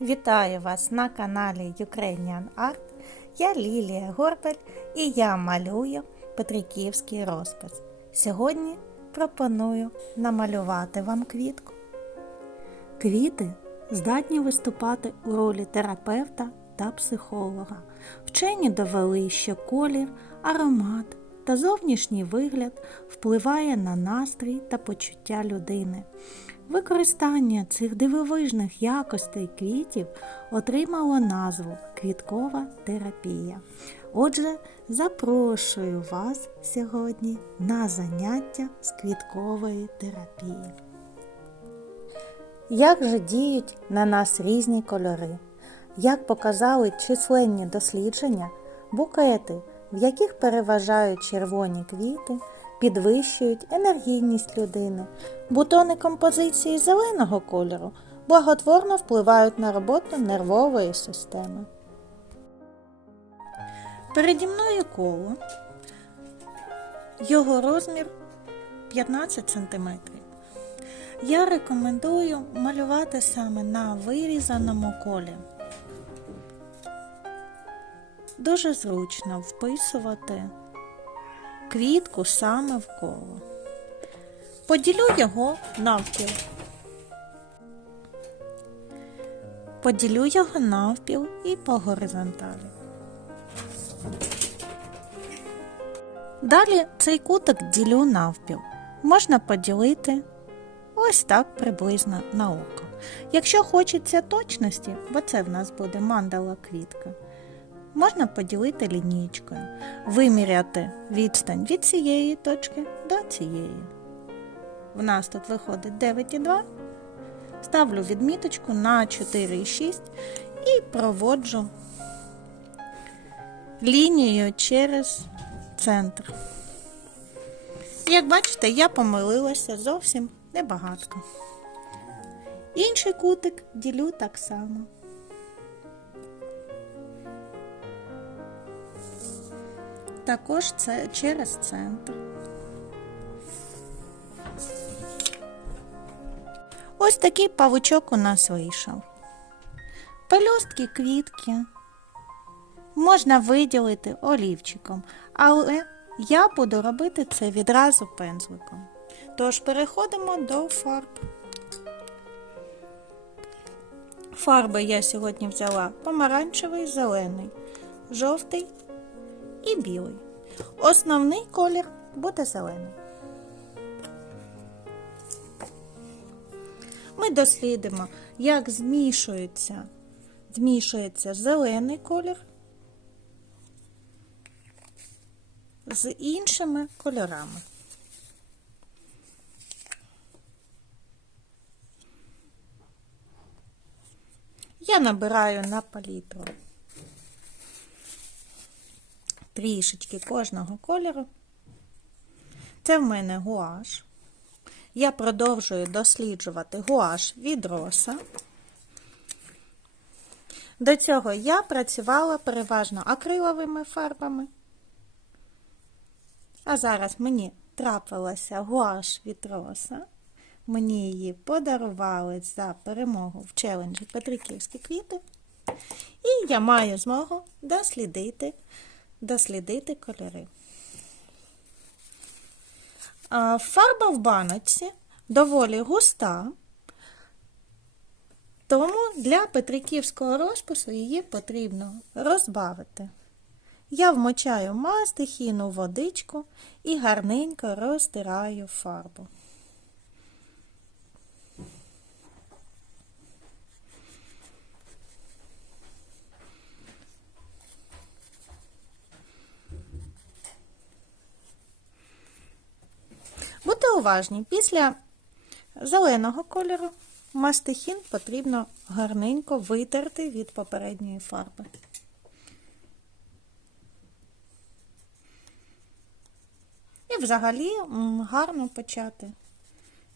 Вітаю вас на каналі Ukrainian Art. Я Лілія Горбель і я малюю Петриківський розпис. Сьогодні пропоную намалювати вам квітку. Квіти здатні виступати у ролі терапевта та психолога. Вчені довели, що колір, аромат та зовнішній вигляд впливає на настрій та почуття людини. Використання цих дивовижних якостей квітів отримало назву квіткова терапія. Отже, запрошую вас сьогодні на заняття з квіткової терапії. Як же діють на нас різні кольори? Як показали численні дослідження, букети, в яких переважають червоні квіти, підвищують енергійність людини. Бутони композиції зеленого кольору благотворно впливають на роботу нервової системи. Переді мною коло. Його розмір 15 см. Я рекомендую малювати саме на вирізаному колі. Дуже зручно вписувати квітку саме в коло. Поділю його навпіл. Поділю його навпіл і по горизонталі. Далі цей кутик ділю навпіл. Можна поділити ось так приблизно на око. Якщо хочеться точності, бо це в нас буде мандала квітка, можна поділити лінійкою, виміряти відстань від цієї точки до цієї. В нас тут виходить 9,2. Ставлю відміточку на 4,6 і проводжу лінією через центр. Як бачите, я помилилася зовсім небагатко. Інший кутик ділю так само. Також це через центр. Ось такий павучок у нас вийшов. Пелюстки, квітки можна виділити олівчиком, але я буду робити це відразу пензликом. Тож переходимо до фарб. Фарби я сьогодні взяла помаранчевий, зелений, жовтий і білий. Основний колір буде зелений. Ми дослідимо, як змішується, змішується зелений колір з іншими кольорами. Я набираю на палітру трішечки кожного кольору. Це в мене гуаш. Я продовжую досліджувати гуаш від роса. До цього я працювала переважно акриловими фарбами. А зараз мені трапилася гуаш від роса. Мені її подарували за перемогу в челенджі Петриківські квіти. І я маю змогу дослідити, дослідити кольори. Фарба в баночці доволі густа, тому для петриківського розпису її потрібно розбавити. Я вмочаю мастихіну водичку і гарненько розтираю фарбу. Будьте уважні, після зеленого кольору мастихін потрібно гарненько витерти від попередньої фарби. І взагалі гарно почати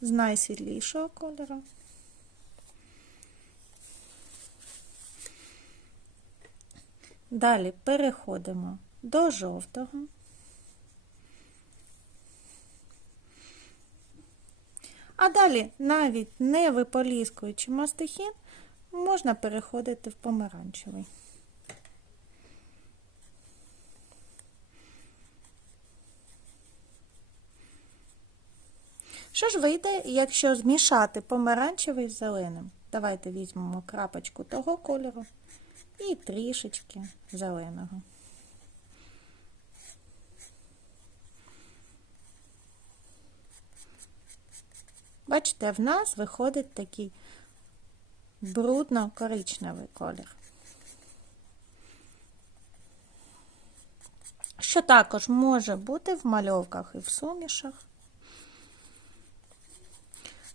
з найсвітлішого кольору. Далі переходимо до жовтого. А далі, навіть не виполіскуючи мастихін, можна переходити в помаранчевий. Що ж вийде, якщо змішати помаранчевий з зеленим? Давайте візьмемо крапочку того кольору і трішечки зеленого. Бачите, в нас виходить такий брудно-коричневий колір. Що також може бути в мальовках і в сумішах.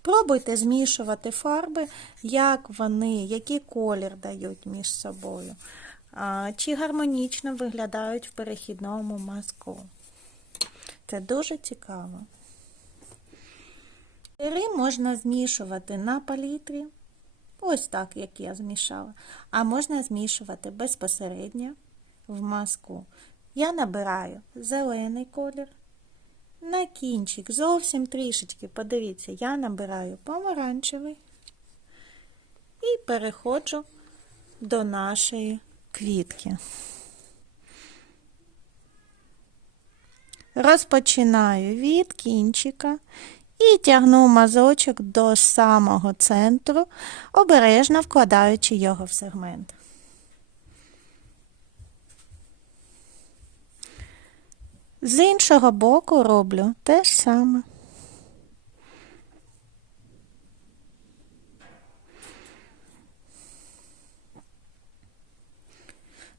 Пробуйте змішувати фарби, як вони, який колір дають між собою, чи гармонічно виглядають в перехідному мазку. Це дуже цікаво. Кольори можна змішувати на палітрі, ось так, як я змішала, а можна змішувати безпосередньо в маску. Я набираю зелений колір. На кінчик зовсім трішечки, подивіться, я набираю помаранчевий і переходжу до нашої квітки. Розпочинаю від кінчика і тягну мазочок до самого центру, обережно вкладаючи його в сегмент. З іншого боку роблю те ж саме.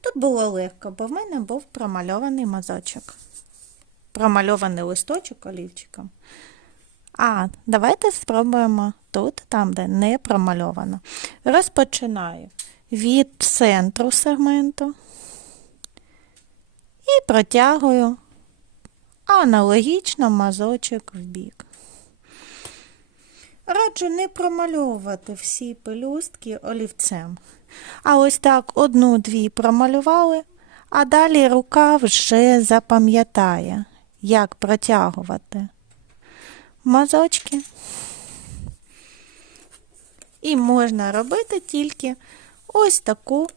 Тут було легко, бо в мене був промальований мазочок, промальований листочок олівчиком. А, давайте спробуємо тут, там, де не промальовано. Розпочинаю від центру сегменту і протягую аналогічно мазочок в бік. Раджу не промальовувати всі пелюстки олівцем. А ось так одну-дві промалювали, а далі рука вже запам'ятає, як протягувати мазочки. І можна робити тільки ось таку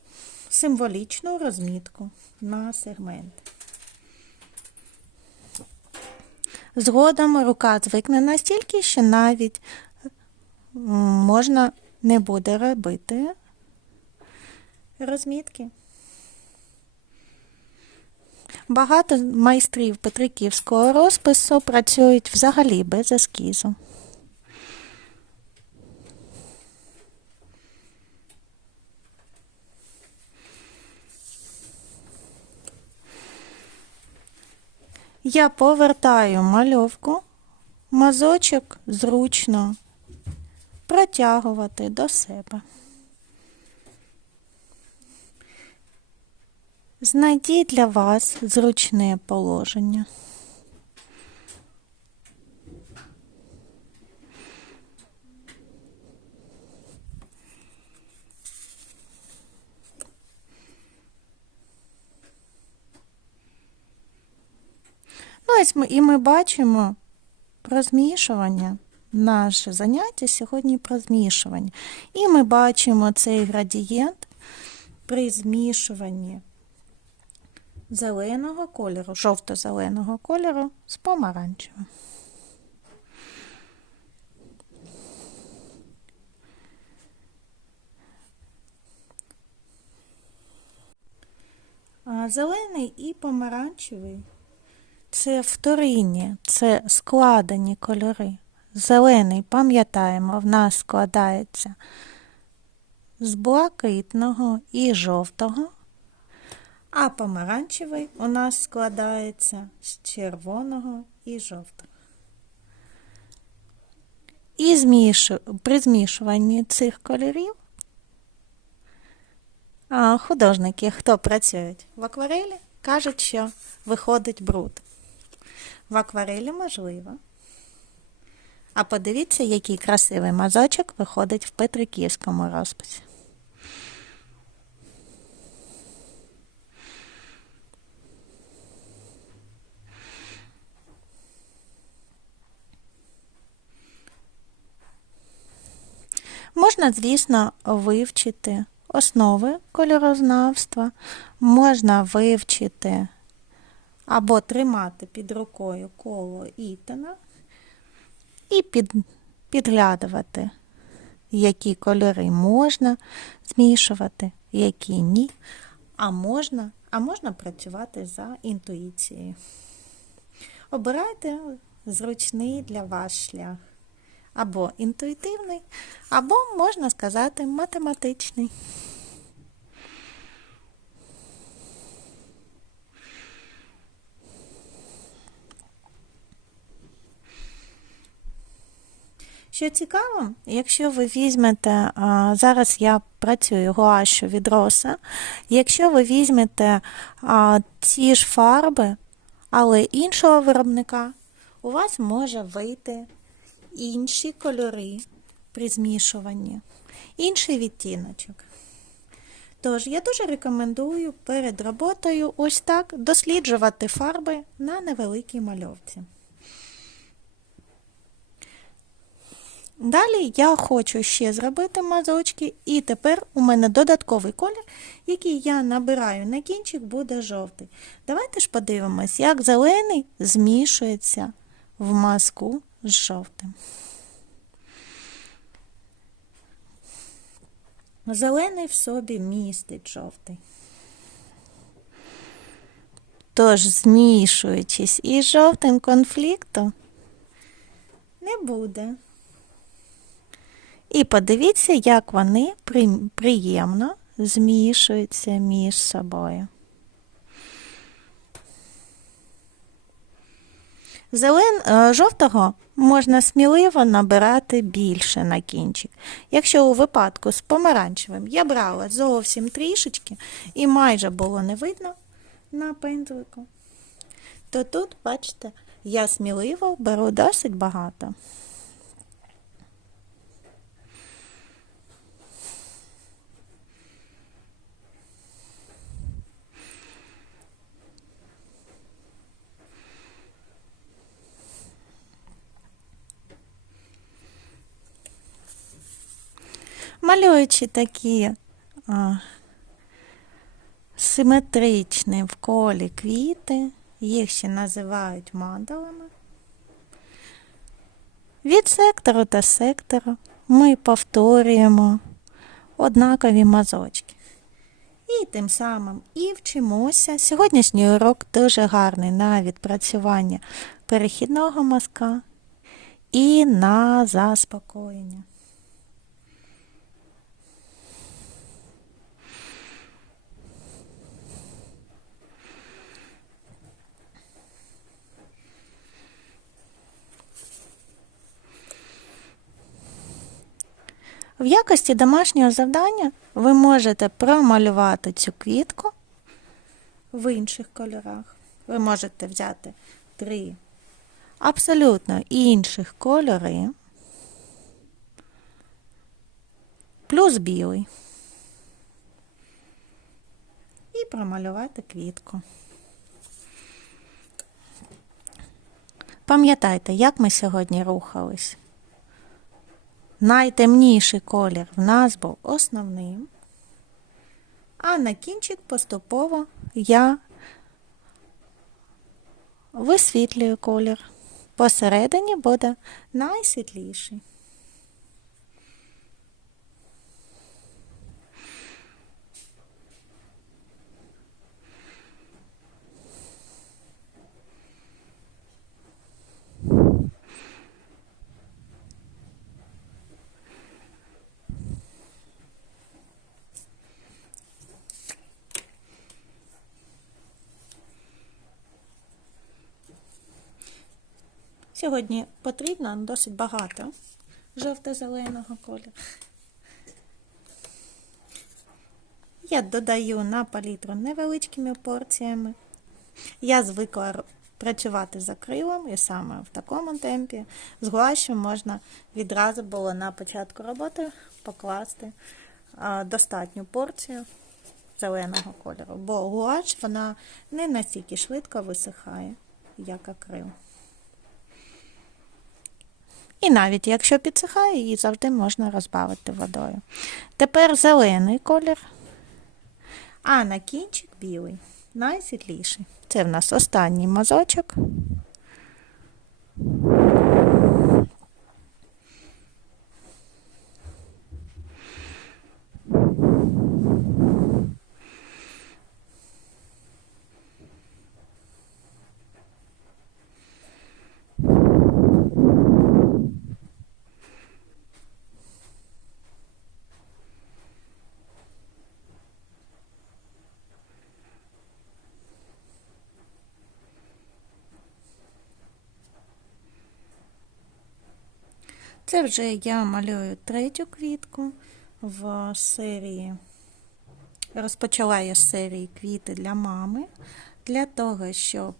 символічну розмітку на сегмент. Згодом рука звикне настільки, що навіть можна не буде робити розмітки. Багато майстрів петриківського розпису працюють взагалі без ескізу. Я повертаю мальовку, мазочок зручно протягувати до себе. Знайдіть для вас зручне положення. Ну, і ми бачимо про змішування. Наше заняття сьогодні про змішування. І ми бачимо цей градієнт при змішуванні зеленого кольору, жовто-зеленого кольору з помаранчевим. Зелений і помаранчевий це вторинні, це складені кольори. Зелений, пам'ятаємо, в нас складається з блакитного і жовтого, а помаранчевий у нас складається з червоного і жовтого. І при змішуванні цих кольорів художники, хто працюють в акварелі, кажуть, що виходить бруд. В акварелі можливо. А подивіться, який красивий мазочок виходить в Петриківському розписі. Можна звісно, вивчити основи кольорознавства, можна вивчити або тримати під рукою коло Ітана і під, підглядувати, які кольори можна змішувати, які ні. А можна, а можна працювати за інтуїцією. Обирайте зручний для вас шлях. Або інтуїтивний, або, можна сказати, математичний. Що цікаво, якщо ви візьмете, зараз я працюю гуашу від роса, якщо ви візьмете ці ж фарби, але іншого виробника, у вас може вийти інші кольори при змішуванні, інший відтіночок. Тож, я дуже рекомендую перед роботою ось так досліджувати фарби на невеликій мальовці. Далі я хочу ще зробити мазочки, і тепер у мене додатковий колір, який я набираю на кінчик, буде жовтий. Давайте ж подивимось, як зелений змішується в мазку з жовтим. Зелений в собі містить жовтий. Тож, змішуючись із жовтим конфлікту, не буде. І подивіться, як вони приємно змішуються між собою. Зелен е, жовтого можна сміливо набирати більше на кінчик. Якщо у випадку з помаранчевим я брала зовсім трішечки і майже було не видно на пензлику, то тут, бачите, я сміливо беру досить багато. Малюючи такі а, симетричні в колі квіти, їх ще називають мандалами. Від сектору до сектору ми повторюємо однакові мазочки. І тим самим і вчимося. Сьогоднішній урок дуже гарний на відпрацювання перехідного мазка і на заспокоєння. В якості домашнього завдання ви можете промалювати цю квітку в інших кольорах. Ви можете взяти три абсолютно інших кольори, плюс білий. І промалювати квітку. Пам'ятайте, як ми сьогодні рухались. Найтемніший колір в нас був основним, а на кінчик поступово я висвітлюю колір. Посередині буде найсвітліший. Сьогодні потрібно досить багато жовто-зеленого кольору. Я додаю на палітру невеличкими порціями. Я звикла працювати за крилом і саме в такому темпі. З гуашю можна відразу було на початку роботи покласти достатню порцію зеленого кольору, бо гуаш вона не настільки швидко висихає, як акрил. І навіть якщо підсихає, її завжди можна розбавити водою. Тепер зелений колір, а на кінчик білий, найсвітліший. Це в нас останній мазочок. Це вже я малюю третю квітку в серії. Розпочала я з серії квіти для мами, для того, щоб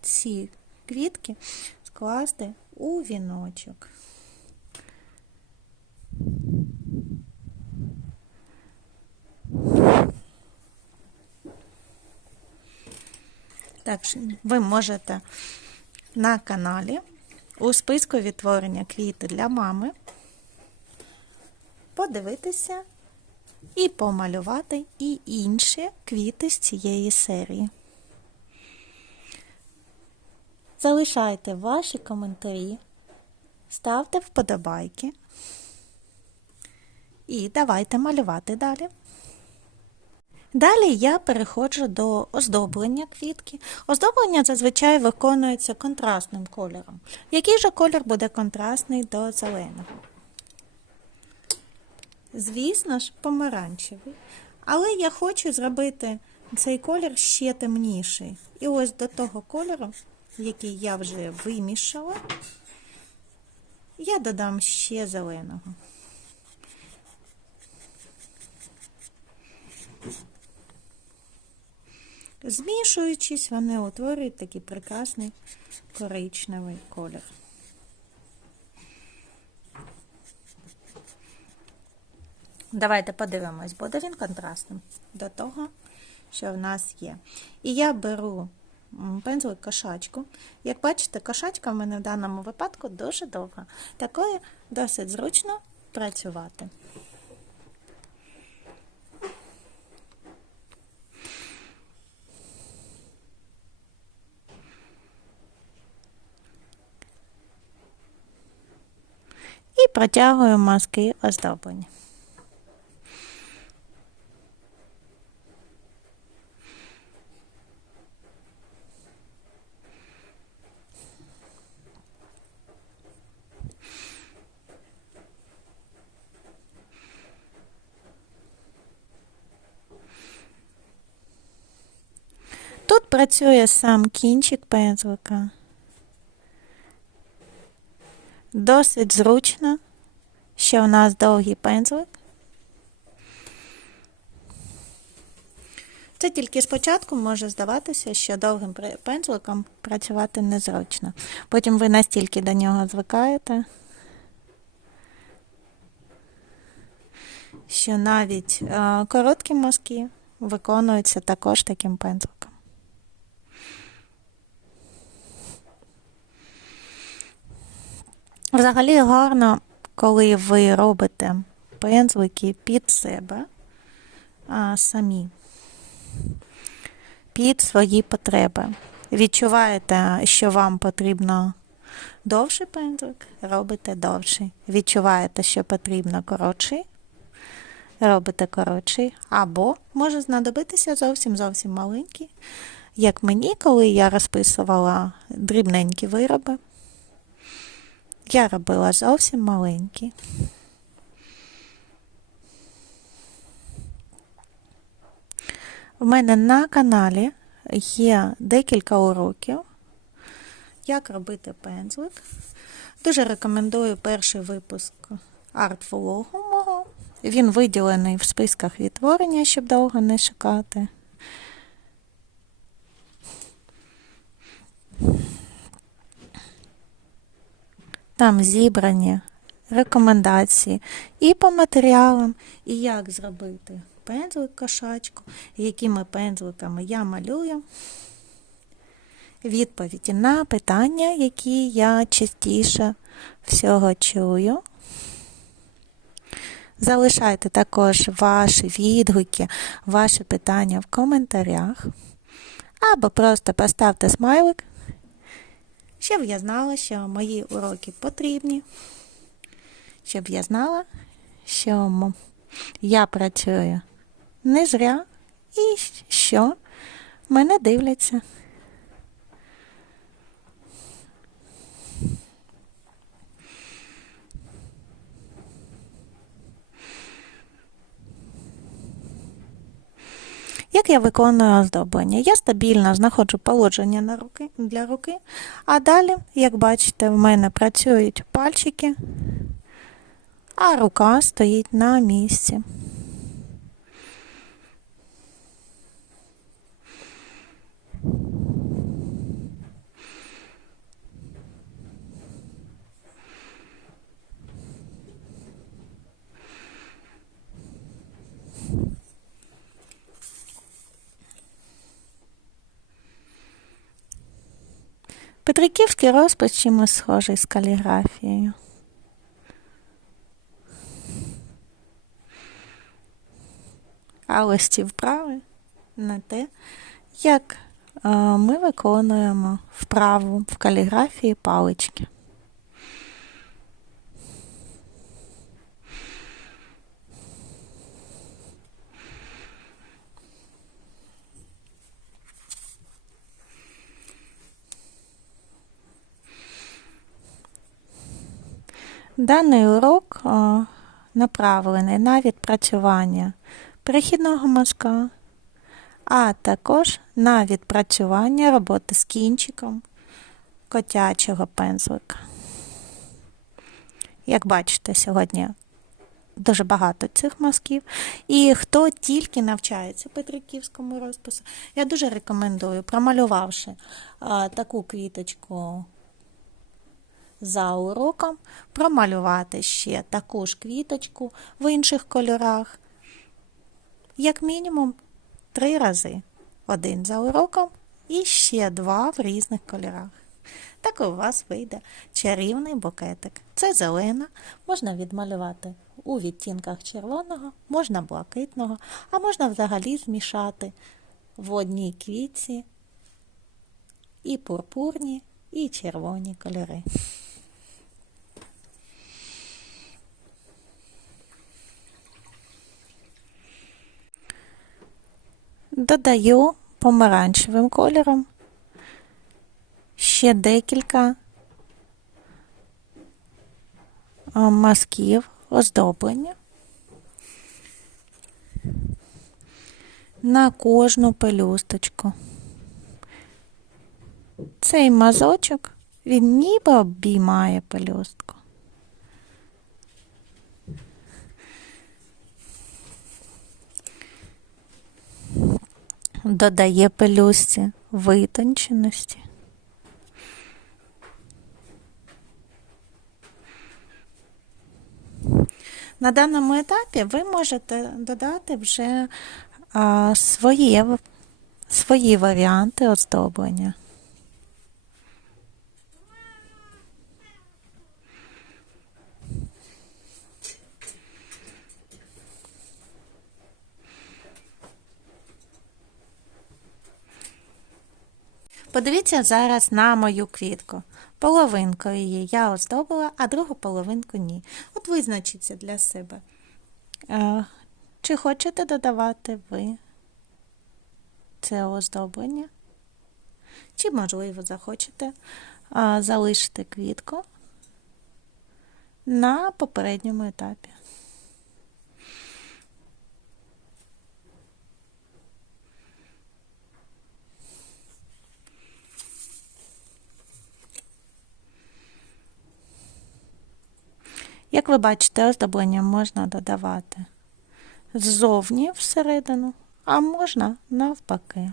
ці квітки скласти у віночок. Так, ви можете на каналі у списку відтворення квіти для мами подивитися і помалювати і інші квіти з цієї серії. Залишайте ваші коментарі, ставте вподобайки і давайте малювати далі. Далі я переходжу до оздоблення квітки. Оздоблення зазвичай виконується контрастним кольором. Який же колір буде контрастний до зеленого? Звісно ж, помаранчевий. Але я хочу зробити цей колір ще темніший. І ось до того кольору, який я вже вимішала, я додам ще зеленого. Змішуючись, вони утворюють такий прекрасний коричневий колір. Давайте подивимось, буде він контрастним до того, що в нас є. І я беру пензлик кошачку. Як бачите, кошачка в мене в даному випадку дуже довга. Такою досить зручно працювати. І протягую мазки оздоблення. Тут працює сам кінчик пензлика. Досить зручно, що у нас довгий пензлик. Це тільки спочатку може здаватися, що довгим пензликом працювати незручно. Потім ви настільки до нього звикаєте, що навіть е, короткі мазки виконуються також таким пензликом. Взагалі гарно, коли ви робите пензлики під себе а, самі, під свої потреби. Відчуваєте, що вам потрібно довший пензлик, робите довший. Відчуваєте, що потрібно коротший, робите коротший, або може знадобитися зовсім зовсім маленький. Як мені, коли я розписувала дрібненькі вироби. Я робила зовсім маленькі. У мене на каналі є декілька уроків, як робити пензлик. Дуже рекомендую перший випуск арт-влогу мого. Він виділений в списках відтворення, щоб довго не шукати. Там зібрані рекомендації і по матеріалам, і як зробити пензлик кошачку, якими пензликами я малюю. відповіді на питання, які я частіше всього чую. Залишайте також ваші відгуки, ваші питання в коментарях. Або просто поставте смайлик, щоб я знала, що мої уроки потрібні, щоб я знала, що я працюю не зря і що мене дивляться. Як я виконую оздоблення? Я стабільно знаходжу положення на руки, для руки, а далі, як бачите, в мене працюють пальчики, а рука стоїть на місці. Петриківський розпис чимось схожий з каліграфією. А ось ці вправи на те, як е, ми виконуємо вправу в каліграфії палички. Даний урок направлений на відпрацювання перехідного мазка, а також на відпрацювання роботи з кінчиком котячого пензлика. Як бачите, сьогодні дуже багато цих мазків. І хто тільки навчається Петриківському розпису, я дуже рекомендую, промалювавши а, таку квіточку за уроком промалювати ще таку ж квіточку в інших кольорах, як мінімум три рази. Один за уроком і ще два в різних кольорах. Так у вас вийде чарівний букетик. Це зелена, можна відмалювати у відтінках червоного, можна блакитного, а можна взагалі змішати в одній квітці і пурпурні, і червоні кольори. Додаю помаранчевим кольором ще декілька мазків оздоблення на кожну пелюсточку. Цей мазочок він ніби обіймає пелюстку. Додає пелюсті витонченості. На даному етапі ви можете додати вже а, свої, свої варіанти оздоблення. Подивіться зараз на мою квітку. Половинку її я оздобила, а другу половинку ні. От визначіться для себе. Е, чи хочете додавати ви це оздоблення? Чи, можливо, захочете залишити квітку на попередньому етапі? Як ви бачите, оздоблення можна додавати ззовні всередину, а можна навпаки.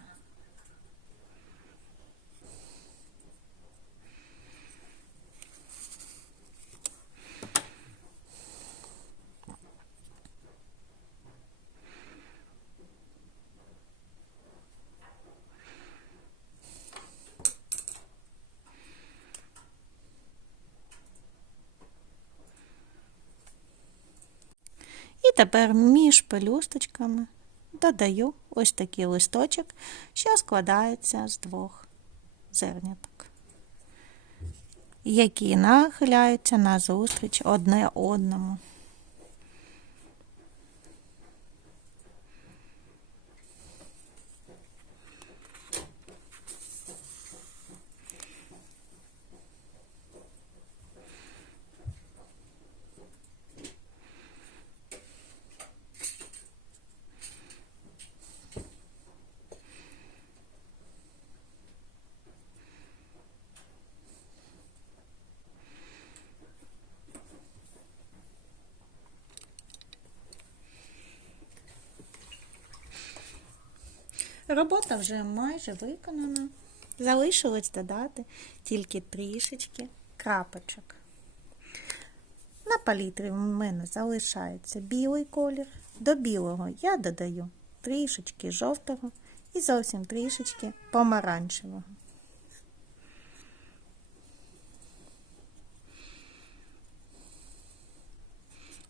Тепер між пелюсточками додаю ось такий листочок, що складається з двох зерняток, які нахиляються назустріч одне одному. Робота вже майже виконана. Залишилось додати тільки трішечки крапочок. На палітрі в мене залишається білий колір. До білого я додаю трішечки жовтого і зовсім трішечки помаранчевого.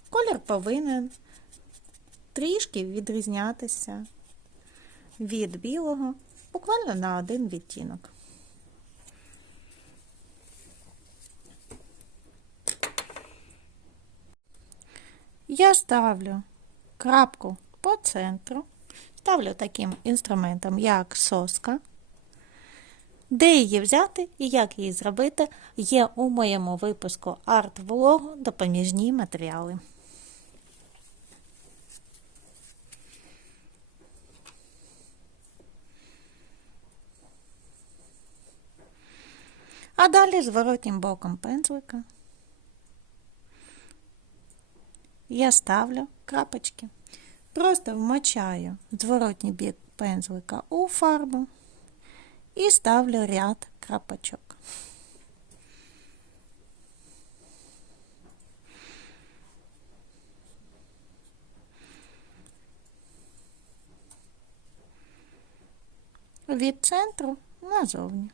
Колір повинен трішки відрізнятися від білого буквально на один відтінок. Я ставлю крапку по центру, ставлю таким інструментом, як соска. Де її взяти і як її зробити, є у моєму випуску арт-влогу допоміжні матеріали. А далі зворотнім боком пензлика я ставлю крапочки. Просто вмочаю зворотній бік пензлика у фарбу і ставлю ряд крапочок. Від центру назовні.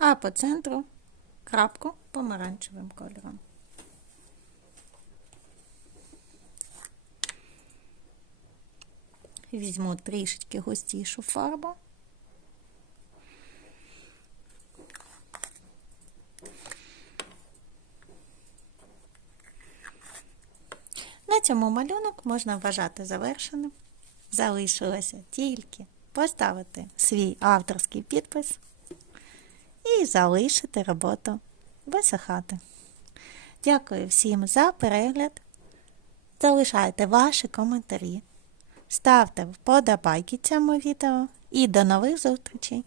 а по центру крапку помаранчевим кольором. Візьму трішечки густішу фарбу. На цьому малюнок можна вважати завершеним. Залишилося тільки поставити свій авторський підпис і залишити роботу висихати. Дякую всім за перегляд. Залишайте ваші коментарі, ставте вподобайки цьому відео і до нових зустрічей!